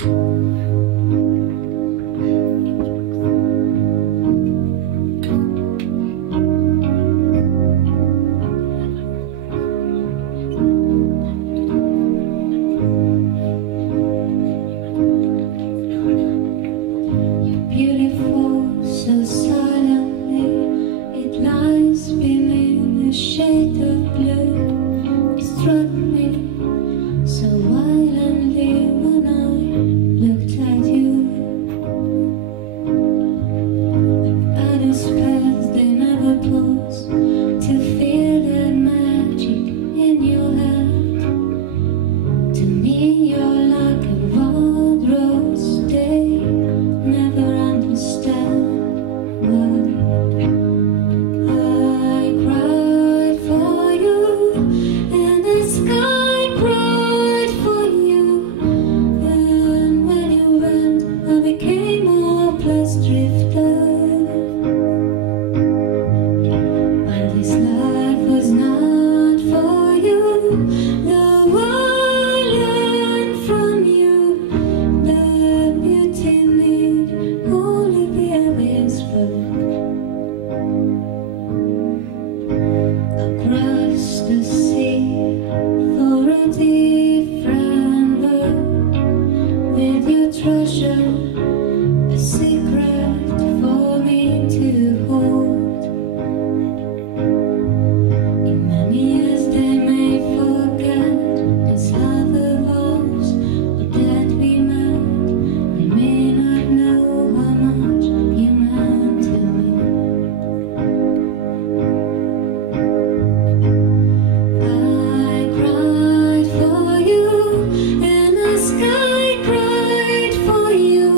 Beautiful, so silently, it lies beneath a shade of blue. It struck me so violently when I looked at you. Others pass, they never pause to feel that magic in your hand. To me, you're like a wild rose. They never understand why I cried for you, and the sky cried for you. And when you went, I became a hopeless drifter. But this life was not for you. Though I learned from you that beauty need only be a whisper. Across the sea for a different world, with your treasure, a secret for me to hold. In many years they may forget this love of ours, but that we met. We may not know how much you meant to me. I cried for you, and the sky cried for you.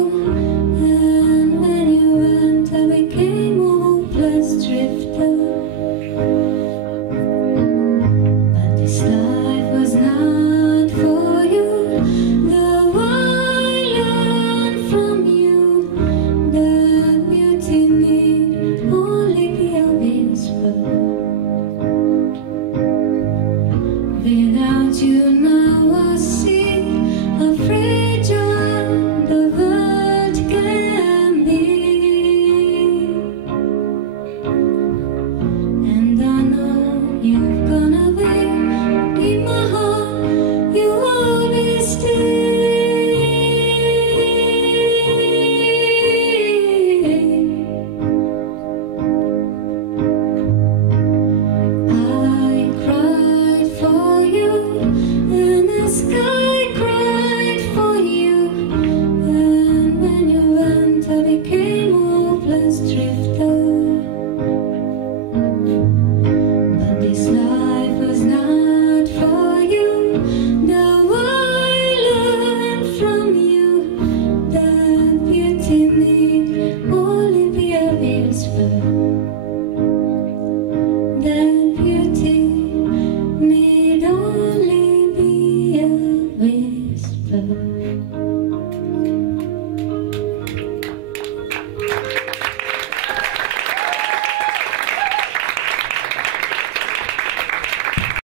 And when you went, I became a hopeless drifter. But this life was not for you. Though I learned from you that beauty need only be a whisper. Without you now I see how fragile the world can be. And I know you're gonna be in my heart, you always stay. I cried for you, and the sky cried for you. And when you went, I became a hopeless drifter. But this life was not for you. Though I learned from you that beauty need only be a whisper. That beauty need only be a whisper.